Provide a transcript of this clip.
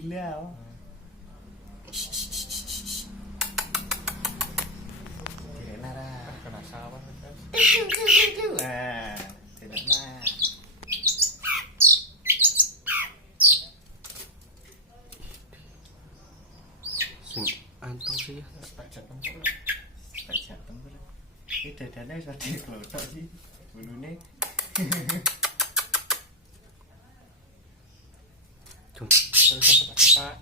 gila. Nara kena sawah kan. Wah, tidak nah. Sing anteng sih ya. Tak jatuh pula. Tak jatuh pula. Ini dadanya bisa dikelotok sih. Bulunya. Jom. Terus apa?